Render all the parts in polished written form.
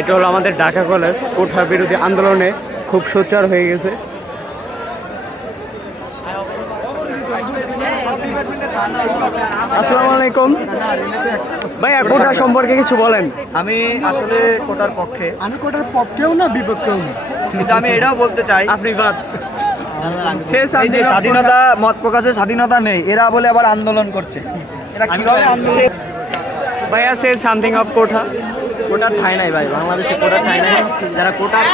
এটা হলো আমাদের ঢাকা কলেজ, কোঠা বিরোধী আন্দোলনে খুব সোচ্চার হয়ে গেছে। আসসালামু আলাইকুম ভাইয়া, কোটা সম্পর্কে কিছু বলেন। আমি আসলে কোটার পক্ষে, আমি কোটার পক্ষেও না বিপক্ষেও না, কিন্তু আমি এটাও বলতে চাই আপনি বাদ এই যে স্বাধীনতা, মত প্রকাশের স্বাধীনতা নেই, এরা বলে আবার আন্দোলন করছে। এরা কিভাবে আন্দোলন? ভাইয়া সে সামথিং অফ কোঠা। কোটার ঠাঁই নাই ভাই, বাংলাদেশে কোটার ঠাঁই নাই। যারা কোটার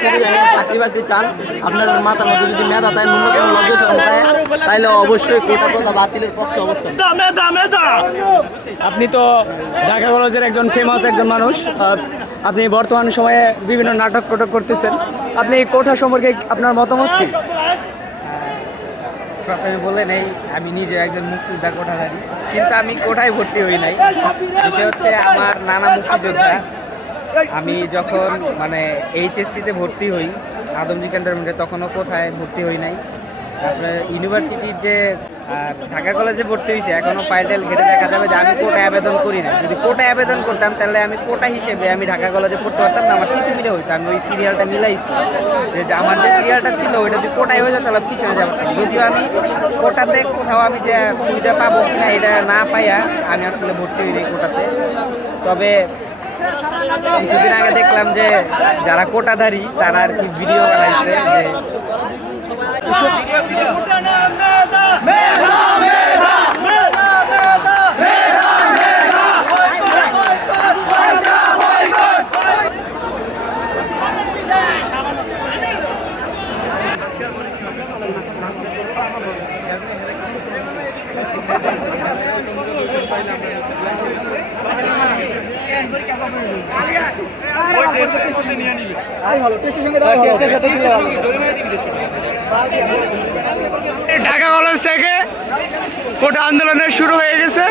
শুধু চাকরি বাকরি চান, আপনার মাথার মধ্যে যদি মেধা তাই ন্যূনতম লজ্জা শরম থাকে, তাহলে অবশ্যই কোটা কথা বাতিলের পক্ষে অবস্থান। আপনি তো ঢাকা কলেজের একজন ফেমাস একজন মানুষ, আপনি বর্তমান সময়ে বিভিন্ন নাটক করতেছেন। আপনি এই কোঠা সম্পর্কে আপনার মতামত কি? প্রথমে বলে নেই, আমি নিজে একজন মুক্তিযোদ্ধা কোটাধারী, কিন্তু আমি কোটায় ভর্তি হই নাই। বিষয় হচ্ছে আমার নানা মুক্তিযোদ্ধা। আমি যখন এইচএসসিতে ভর্তি হই আদমজি ক্যান্টনমেন্টে, তখনও কোথায় ভর্তি হই নাই। তারপরে ইউনিভার্সিটির যে ঢাকা কলেজে ভর্তি হয়েছে, এখনও ফাইল ঘেটে দেখা যাবে যে আমি কোটায় আবেদন করি না। যদি কোটায় আবেদন করতাম তাহলে আমি কোটা হিসেবে আমি ঢাকা কলেজে পড়তে পারতাম না, আমার টিকিটে হইতো। আমি ওই সিরিয়ালটা মিলাইছি যে আমার যে সিরিয়ালটা ছিল ওইটা যদি কোটায় হয়ে যেত তাহলে পিছনে যাবো। যদিও আমি কোটাতে কোথাও আমি যে সুবিধা পাবো কিনা এটা না পাইয়া আমি আসলে ভর্তি হই কোটাতে। তবে কিছুদিন আগে দেখলাম যে যারা কোটাধারী তারা আর কি ভিডিও বানাইছে যে ঢাকা কলেজ থেকে কোটা আন্দোলনের শুরু হয়ে গেছে।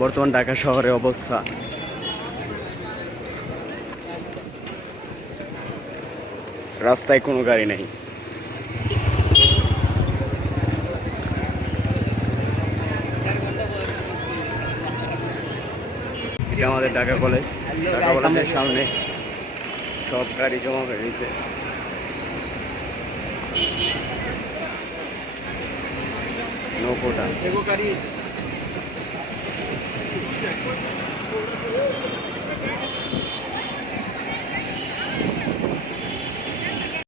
বর্তমান ঢাকা শহরের অবস্থা। রাস্তায় কোনো গাড়ি নেই। এটা আমাদের ঢাকা কলেজ। ঢাকা কলেজের সামনে সব গাড়ি জমা হয়ে গেছে। নৌকোটা